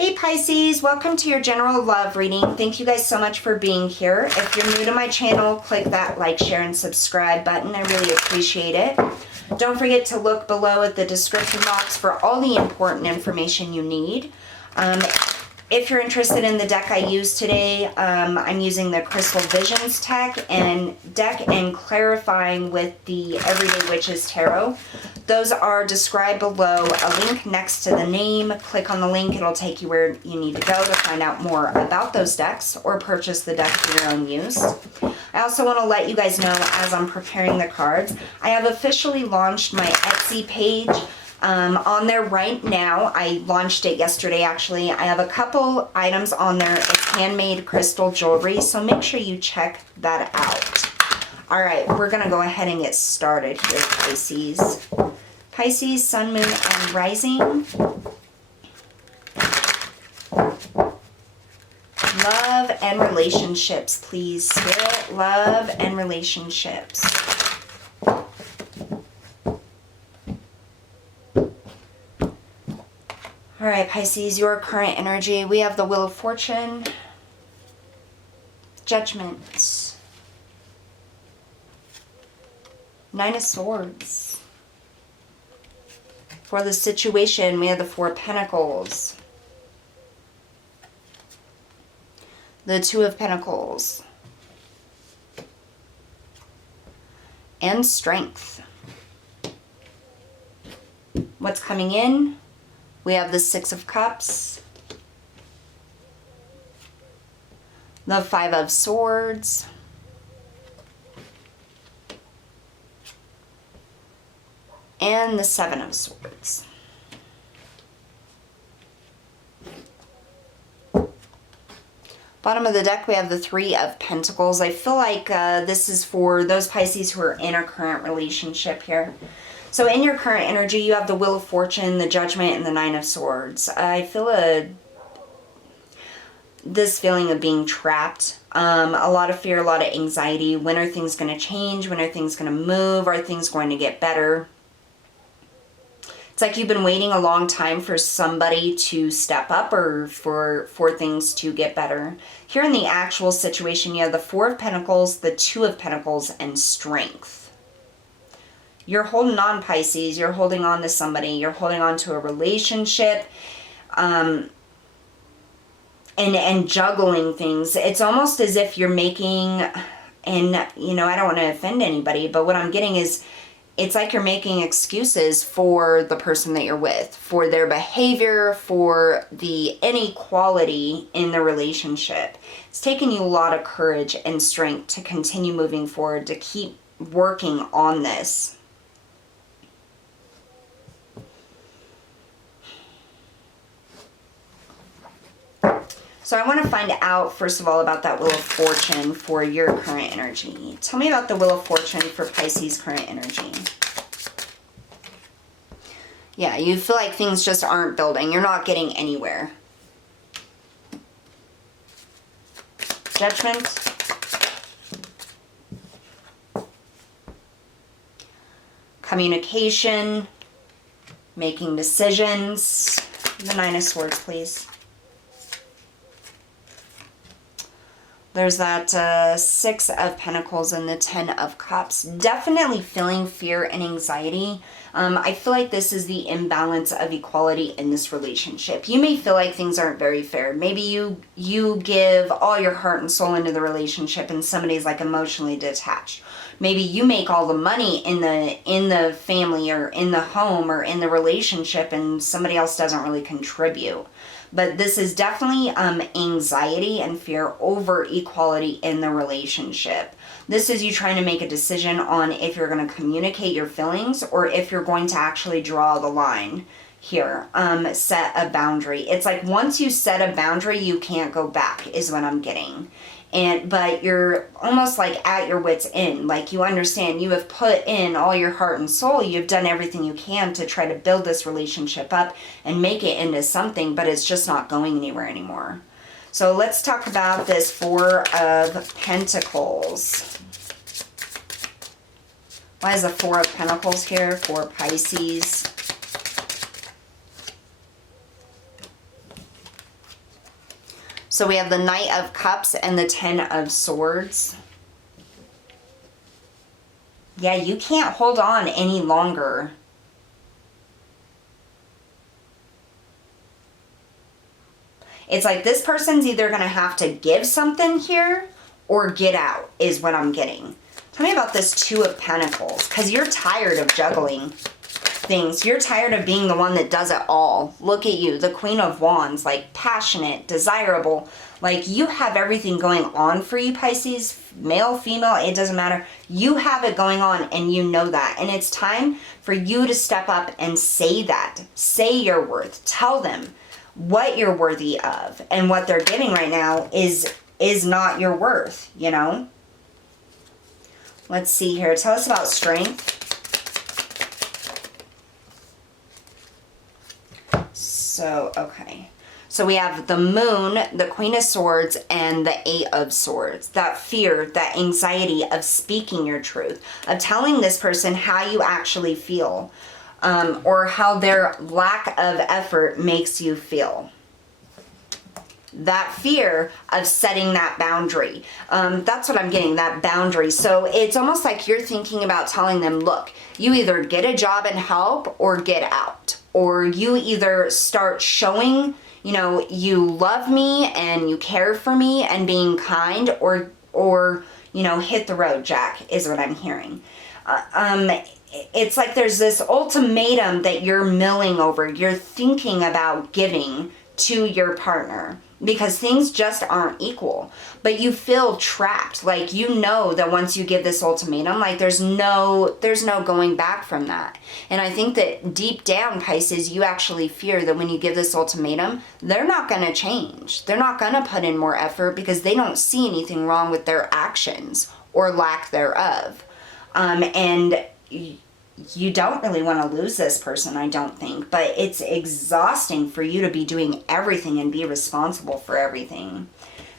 Hey Pisces, welcome to your general love reading. Thank you guys so much for being here. If you're new to my channel, click that like, share, and subscribe button. I really appreciate it. Don't forget to look below at the description box for all the important information you need. If you're interested in the deck I use today, I'm using the Crystal Visions deck and clarifying with the Everyday Witches Tarot. Those are described below, a link next to the name. Click on the link, it'll take you where you need to go to find out more about those decks or purchase the deck for your own use. I also want to let you guys know, as I'm preparing the cards, I have officially launched my Etsy page. On there right now. I launched it yesterday actually. I have a couple items on there. It's handmade crystal jewelry, so make sure you check that out. Alright, we're going to go ahead and get started here, Pisces. Pisces, Sun, Moon, and Rising. Love and relationships, please. Spirit, love and relationships. All right, Pisces, your current energy. We have the Wheel of Fortune, Judgment, Nine of Swords. For the situation, we have the Four of Pentacles, the Two of Pentacles, and Strength. What's coming in? We have the Six of Cups, the Five of Swords, and the Seven of Swords. Bottom of the deck, we have the Three of Pentacles. I feel like this is for those Pisces who are in a current relationship here. So in your current energy, you have the Wheel of Fortune, the Judgment, and the Nine of Swords. I feel this feeling of being trapped. A lot of fear, a lot of anxiety. When are things going to change? When are things going to move? Are things going to get better? It's like you've been waiting a long time for somebody to step up or for things to get better. Here in the actual situation, you have the Four of Pentacles, the Two of Pentacles, and Strength. You're holding on, Pisces. You're holding on to somebody. You're holding on to a relationship and juggling things. It's almost as if you're making, and you know, I don't want to offend anybody, but what I'm getting is it's like you're making excuses for the person that you're with, for their behavior, for the inequality in the relationship. It's taken you a lot of courage and strength to continue moving forward, to keep working on this. So I want to find out, first of all, about that Wheel of Fortune for your current energy. Tell me about the Wheel of Fortune for Pisces' current energy. Yeah, you feel like things just aren't building. You're not getting anywhere. Judgment. Communication. Making decisions. The Nine of Swords, please. There's that Six of Pentacles and the Ten of Cups. Definitely feeling fear and anxiety. I feel like this is the imbalance of equality in this relationship. You may feel like things aren't very fair. Maybe you give all your heart and soul into the relationship and somebody's like emotionally detached. Maybe you make all the money in the family or in the home or in the relationship and somebody else doesn't really contribute. But this is definitely anxiety and fear over equality in the relationship. This is you trying to make a decision on if you're going to communicate your feelings or if you're going to actually draw the line here. Set a boundary. It's like once you set a boundary, you can't go back is what I'm getting. But you're almost like at your wit's end. Like you understand you have put in all your heart and soul. You've done everything you can to try to build this relationship up and make it into something, but it's just not going anywhere anymore. So let's talk about this Four of Pentacles. Why is the Four of Pentacles here for Pisces? So we have the Knight of Cups and the Ten of Swords. Yeah, you can't hold on any longer. It's like this person's either going to have to give something here or get out, is what I'm getting. Tell me about this Two of Pentacles, because you're tired of juggling things. You're tired of being the one that does it all. Look at you, the Queen of Wands, like passionate, desirable. Like you have everything going on for you, Pisces, male, female, it doesn't matter. You have it going on and you know that. And it's time for you to step up and say that. Say your worth. Tell them what you're worthy of. And what they're giving right now is not your worth, you know? Let's see here. Tell us about strength. So, okay. So we have the Moon, the Queen of Swords, and the Eight of Swords. That fear, that anxiety of speaking your truth, of telling this person how you actually feel, or how their lack of effort makes you feel. That fear of setting that boundary. That's what I'm getting, that boundary. So it's almost like you're thinking about telling them, look, you either get a job and help or get out. Or you either start showing, you know, you love me and you care for me and being kind, or you know, hit the road, Jack, is what I'm hearing. It's like there's this ultimatum that you're milling over. You're thinking about giving to your partner because things just aren't equal, but you feel trapped. Like, you know that once you give this ultimatum, like there's no going back from that. And I think that deep down, Pisces, you actually fear that when you give this ultimatum, they're not going to change. They're not going to put in more effort because they don't see anything wrong with their actions or lack thereof. And you don't really want to lose this person, I don't think, but it's exhausting for you to be doing everything and be responsible for everything.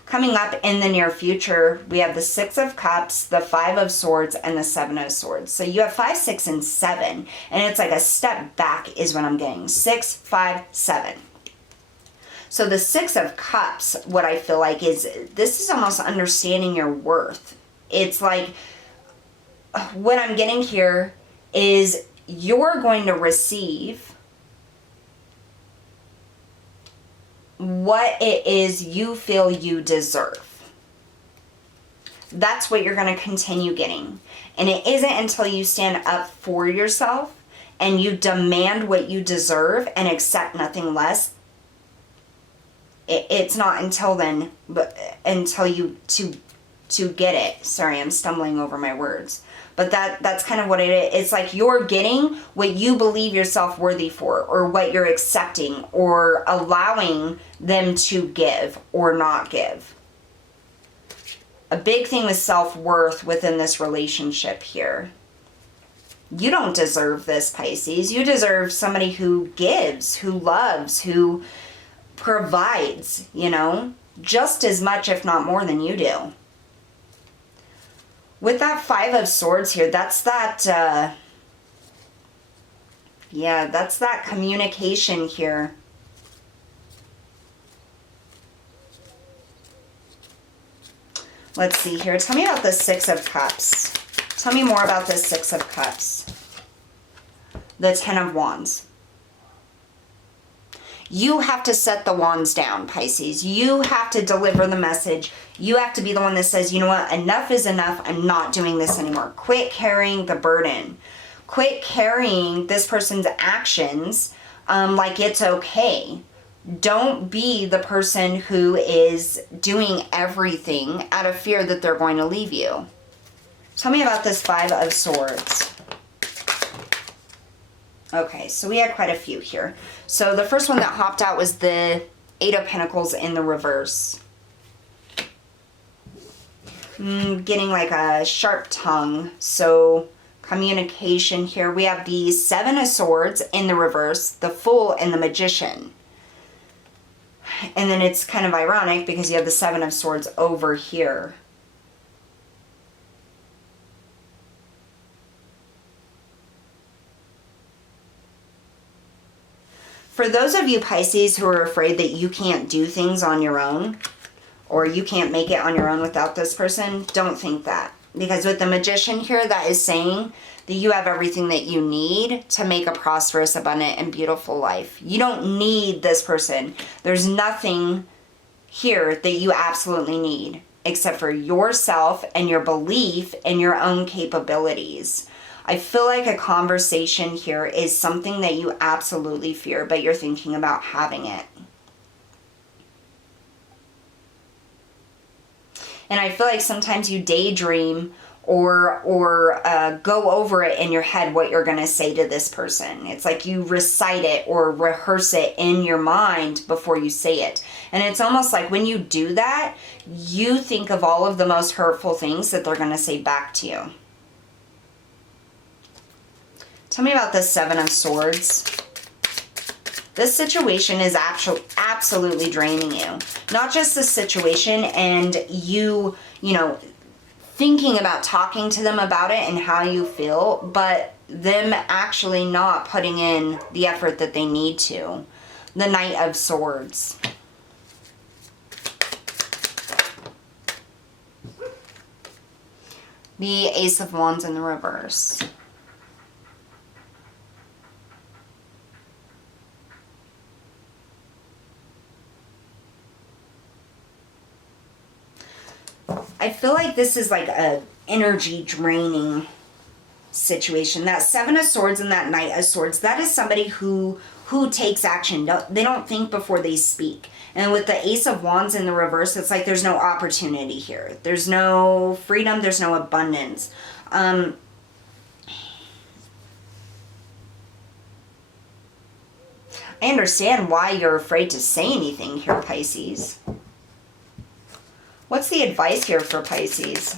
Coming up in the near future, we have the Six of Cups, the Five of Swords, and the Seven of Swords. So you have 5, 6, and 7, and it's like a step back is what I'm getting. 6, 5, 7. So the Six of Cups, what I feel like is, this is almost understanding your worth. It's like, what I'm getting here is you're going to receive what it is you feel you deserve. That's what you're going to continue getting. And it isn't until you stand up for yourself and you demand what you deserve and accept nothing less. It's not until then, but until you to get it. Sorry, I'm stumbling over my words. But that's kind of what it is. It's like you're getting what you believe yourself worthy for, or what you're accepting, or allowing them to give or not give. A big thing with self-worth within this relationship here. You don't deserve this, Pisces. You deserve somebody who gives, who loves, who provides, you know, just as much, if not more, than you do. With that Five of Swords here, that's that, that's that communication here. Let's see here. Tell me about the Six of Cups. Tell me more about the Six of Cups. The Ten of Wands. You have to set the wands down, Pisces. You have to deliver the message. You have to be the one that says, you know what, enough is enough. I'm not doing this anymore. Quit carrying the burden. Quit carrying this person's actions like it's okay. Don't be the person who is doing everything out of fear that they're going to leave you. Tell me about this Five of Swords. Okay, so we had quite a few here. So the first one that hopped out was the Eight of Pentacles in the reverse. Getting like a sharp tongue. So communication here. We have the Seven of Swords in the reverse, the Fool, and the Magician. And then it's kind of ironic because you have the Seven of Swords over here. For those of you, Pisces, who are afraid that you can't do things on your own, or you can't make it on your own without this person. Don't think that. Because with the Magician here, that is saying that you have everything that you need to make a prosperous, abundant, and beautiful life. You don't need this person. There's nothing here that you absolutely need except for yourself and your belief in your own capabilities. I feel like a conversation here is something that you absolutely fear, but you're thinking about having it. And I feel like sometimes you daydream or go over it in your head what you're going to say to this person. It's like you recite it or rehearse it in your mind before you say it. And it's almost like when you do that, you think of all of the most hurtful things that they're going to say back to you. Tell me about the Seven of Swords. This situation is absolutely draining you. Not just the situation and you know, thinking about talking to them about it and how you feel, but them actually not putting in the effort that they need to. The Knight of Swords. The Ace of Wands in the reverse. I feel like this is like a energy draining situation. That Seven of Swords and that Knight of Swords, that is somebody who takes action. They don't think before they speak. And with the Ace of Wands in the reverse, it's like there's no opportunity here. There's no freedom. There's no abundance. I understand why you're afraid to say anything here, Pisces. What's the advice here for Pisces?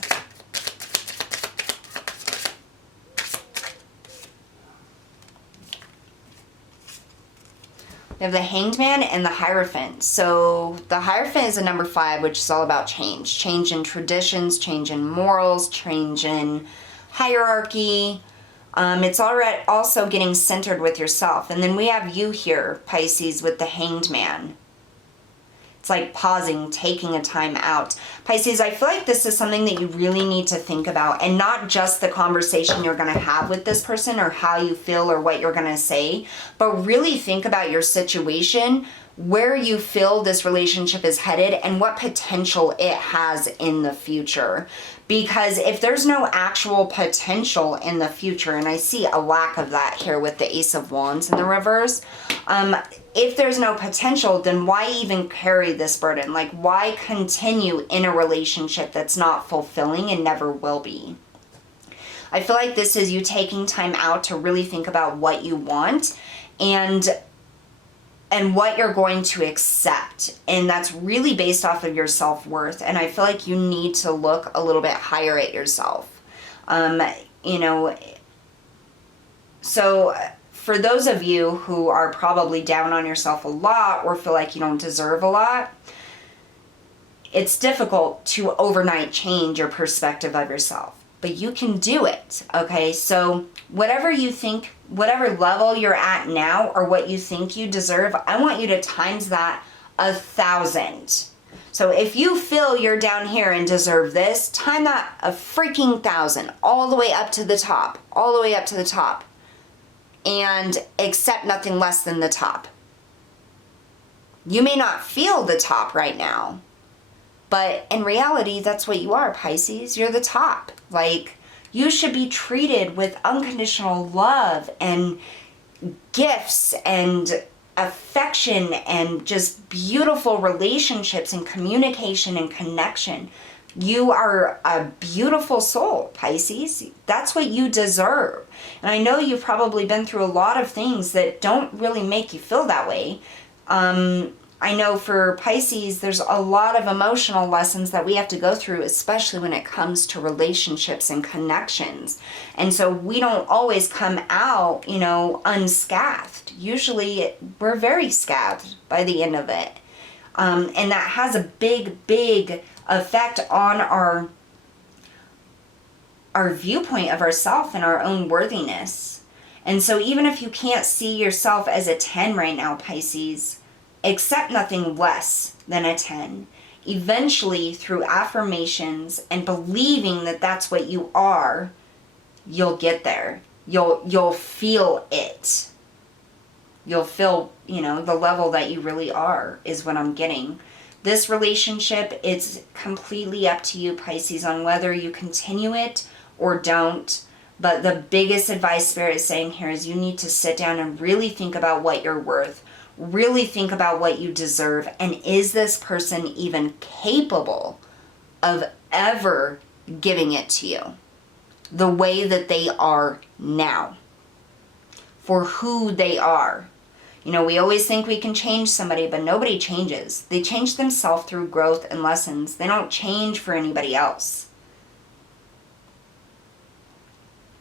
We have the Hanged Man and the Hierophant. So the Hierophant is a number 5, which is all about change. Change in traditions, change in morals, change in hierarchy. It's already also getting centered with yourself. And then we have you here, Pisces, with the Hanged Man. It's like pausing, taking a time out. Pisces, I feel like this is something that you really need to think about, and not just the conversation you're going to have with this person or how you feel or what you're going to say, but really think about your situation, where you feel this relationship is headed, and what potential it has in the future. Because if there's no actual potential in the future, and I see a lack of that here with the Ace of Wands in the reverse, if there's no potential, then why even carry this burden? Like, why continue in a relationship that's not fulfilling and never will be? I feel like this is you taking time out to really think about what you want and what you're going to accept. And that's really based off of your self-worth. And I feel like you need to look a little bit higher at yourself. You know, so for those of you who are probably down on yourself a lot or feel like you don't deserve a lot, it's difficult to overnight change your perspective of yourself. But you can do it, okay? So whatever you think, whatever level you're at now or what you think you deserve, I want you to times that 1,000. So if you feel you're down here and deserve this, time that a freaking 1,000, all the way up to the top, all the way up to the top. And accept nothing less than the top. You may not feel the top right now, but in reality, that's what you are, Pisces. You're the top. Like, you should be treated with unconditional love and gifts and affection and just beautiful relationships and communication and connection. You are a beautiful soul, Pisces. That's what you deserve. And I know you've probably been through a lot of things that don't really make you feel that way. I know for Pisces, there's a lot of emotional lessons that we have to go through, especially when it comes to relationships and connections. And so we don't always come out, you know, unscathed. Usually we're very scathed by the end of it. And that has a big effect on our viewpoint of ourselves and our own worthiness. And so even if you can't see yourself as a 10 right now, Pisces, accept nothing less than a 10. eventually through affirmations and believing that that's what you are, you'll get there. You'll feel it. You'll feel, you know, the level that you really are is what I'm getting. This relationship, it's completely up to you, Pisces, on whether you continue it or don't. But the biggest advice Spirit is saying here is you need to sit down and really think about what you're worth. Really think about what you deserve. And is this person even capable of ever giving it to you the way that they are now, for who they are? You know, we always think we can change somebody, but nobody changes. They change themselves through growth and lessons. They don't change for anybody else.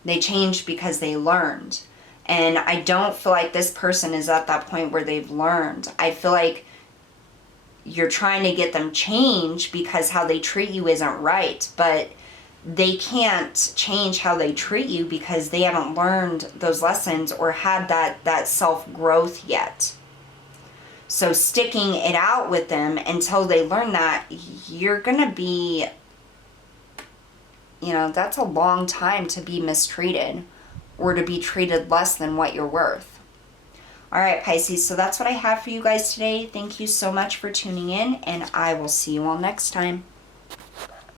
They change because they learned. And I don't feel like this person is at that point where they've learned. I feel like you're trying to get them changed because how they treat you isn't right. But they can't change how they treat you because they haven't learned those lessons or had that self-growth yet. So sticking it out with them until they learn that, you're going to be, you know, that's a long time to be mistreated or to be treated less than what you're worth. All right, Pisces, so that's what I have for you guys today. Thank you so much for tuning in, and I will see you all next time.